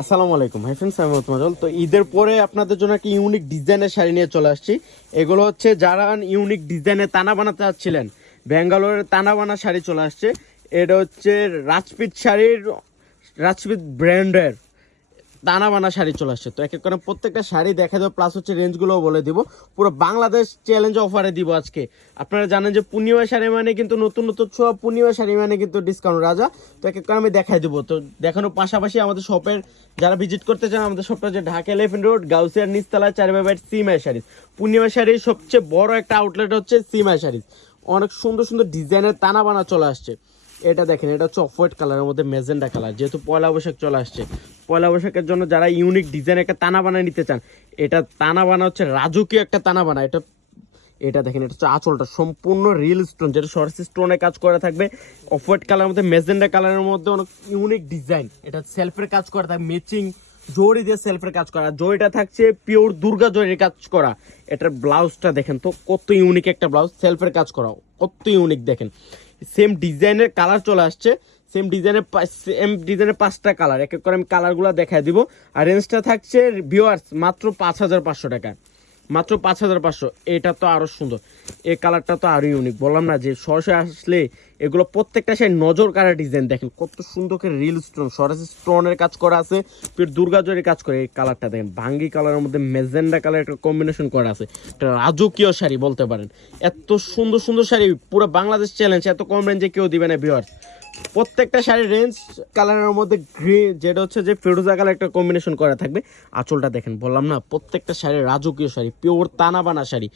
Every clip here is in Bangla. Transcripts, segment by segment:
আসসালামু আলাইকুম হাই ফ্রেন্ডস, আমি মাজল। তো ঈদের পরে আপনাদের জন্য একটা ইউনিক ডিজাইনের শাড়ি নিয়ে চলে আসছি। এগুলো হচ্ছে যারা ইউনিক ডিজাইনে তানা বানাতে চাচ্ছিলেন, ব্যাঙ্গালোরের তানা বানা শাড়ি চলে আসছে। এটা হচ্ছে রাজপিত ব্র্যান্ডের দানা বানা শাড়ি চলে আসছে। তো এক এক করে প্রত্যেকটা শাড়ি দেখা দেবো, প্লাস হচ্ছে রেঞ্জগুলোও বলে দিব। পুরো বাংলাদেশ চ্যালেঞ্জ অফারে দিব আজকে। আপনারা জানেন যে পূর্ণিমা শাড়ি মানে কিন্তু নতুন নতুন ছোঁয়া, পূর্ণিমা শাড়ি মানে কিন্তু ডিসকাউন্ট রাজা। তো এক এক করে আমি দেখাই দেবো। তো দেখানোর পাশাপাশি আমাদের শপের যারা ভিজিট করতে চান, আমাদের শপটা হচ্ছে ঢাকা এলিফ্যান্ট রোড, গাউসিয়ার নিচতলায় 4/8 সিমাই শাড়িজ। পূর্ণিমা শাড়ির সবচেয়ে বড় একটা আউটলেট হচ্ছে সিমাই শাড়িজ। অনেক সুন্দর সুন্দর ডিজাইনের তানা বানা চলে আসছে। এটা দেখেন, এটা হচ্ছে অফ হোয়াইট কালারের মধ্যে ম্যাজেন্ডা কালার, যেহেতু পয়লা বৈশাখ চলে আসছে। পয়লা বৈশাখের জন্য যারা ইউনিক ডিজাইন একটা তানা বানা নিতে চান, এটা তানা বানা হচ্ছে রাজকীয় একটা তানা বানা। এটা এটা দেখেন, এটা হচ্ছে আঁচলটা সম্পূর্ণ রিয়েল স্টোন, যেটা সরসি স্টোনে কাজ করা থাকবে। অফ হোয়াইট কালারের মধ্যে ম্যাজেন্ডা কালারের মধ্যে অনেক ইউনিক ডিজাইন। এটা সেলফের কাজ করা থাকবে, ম্যাচিং জরি দিয়ে সেলফের কাজ করা। জরিটা থাকছে পিওর দুর্গা জরির কাজ করা। এটার ব্লাউজটা দেখেন তো কত ইউনিক একটা ব্লাউজ, সেলফের কাজ করা, কত ইউনিক দেখেন। সেম ডিজাইনের কালার চলে আসছে, সেম ডিজাইনের 5টা কালার। এক এক করে আমি কালারগুলো দেখাই দিব। আর রেঞ্জটা থাকছে ভিউয়ার্স মাত্র 5,500 টাকা, মাত্র 5,500। এটা তো আরো সুন্দর, এই কালারটা তো আরো ইউনিক। বললাম না যে সরাসরি আসলে এগুলো প্রত্যেকটা সেই নজর কাড়া ডিজাইন। দেখেন কত সুন্দর করে রিল স্টোন, সরাসরি স্টোনের কাজ করা আছে, ফির দুর্গা জরির কাজ করে। এই কালারটা দেখেন, ভাঙ্গি কালারের মধ্যে মেজেন্ডা কালার একটা কম্বিনেশন করা আছে। একটা রাজকীয় শাড়ি বলতে পারেন। এত সুন্দর সুন্দর শাড়ি পুরো বাংলাদেশ চ্যালেঞ্জ, এত কম রেঞ্জে কেউ দিবে না ভিউয়ার্স। প্রত্যেকটা শাড়ির রেঞ্জ কালারের মধ্যে গ্রিন, যেটা হচ্ছে যে ফিরোজা কালার একটা কম্বিনেশন করা থাকবে। আঁচলটা দেখেন, বললাম না প্রত্যেকটা শাড়ির রাজকীয় শাড়ি, পিওর তানা বানা শাড়ি।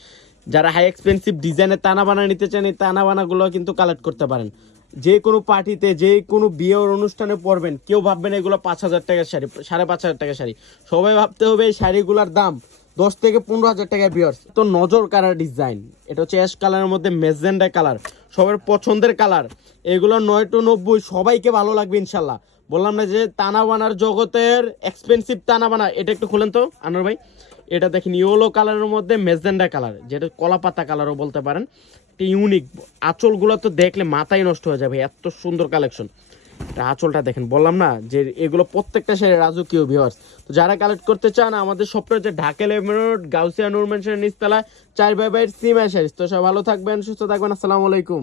যারা হাই এক্সপেন্সিভ ডিজাইনের তানা বানা নিতে চান, এই তানা বানাগুলো কিন্তু কালেক্ট করতে পারেন। যে কোনো পার্টিতে, যে কোনো বিয়ের অনুষ্ঠানে পরবেন, কেউ ভাববেন এগুলো 5,000 টাকার শাড়ি, 5,500 টাকার শাড়ি। সবাই ভাবতে হবে এই শাড়িগুলোর দাম 10 থেকে 15,000 টাকা ভিউয়ার্স। তো নজর কালার ডিজাইন, এটা হচ্ছে অ্যাশ কালারের মধ্যে মেজেন্ডা কালার, সবার পছন্দের কালার। এগুলো 9 to 90 সবাইকে ভালো লাগবে ইনশাল্লাহ। বললাম না যে তানা বানার জগতের এক্সপেন্সিভ তানা বানা। এটা একটু খুলেন তো আনোয়ার ভাই। এটা দেখেন ইয়েলো কালারের মধ্যে মেজেন্ডা কালার, যেটা কলা পাতা কালারও বলতে পারেন। একটা ইউনিক আঁচলগুলো তো দেখলে মাথায় নষ্ট হয়ে যাবে, এত সুন্দর কালেকশন। আঁচলটা দেখেন, বললাম না যে এগুলো প্রত্যেকটা শাড়ি রাজকীয় ভিউয়ার্স। তো যারা কালেক্ট করতে চান, আমাদের শপটা হচ্ছে ঢাকা এলিফ্যান্ট রোড, গাউসিয়া নূর মেনশনের নিচতলায় 4/8 সিমাই শাড়ি। তো সব ভালো থাকবেন, সুস্থ থাকবেন, আসসালামু আলাইকুম।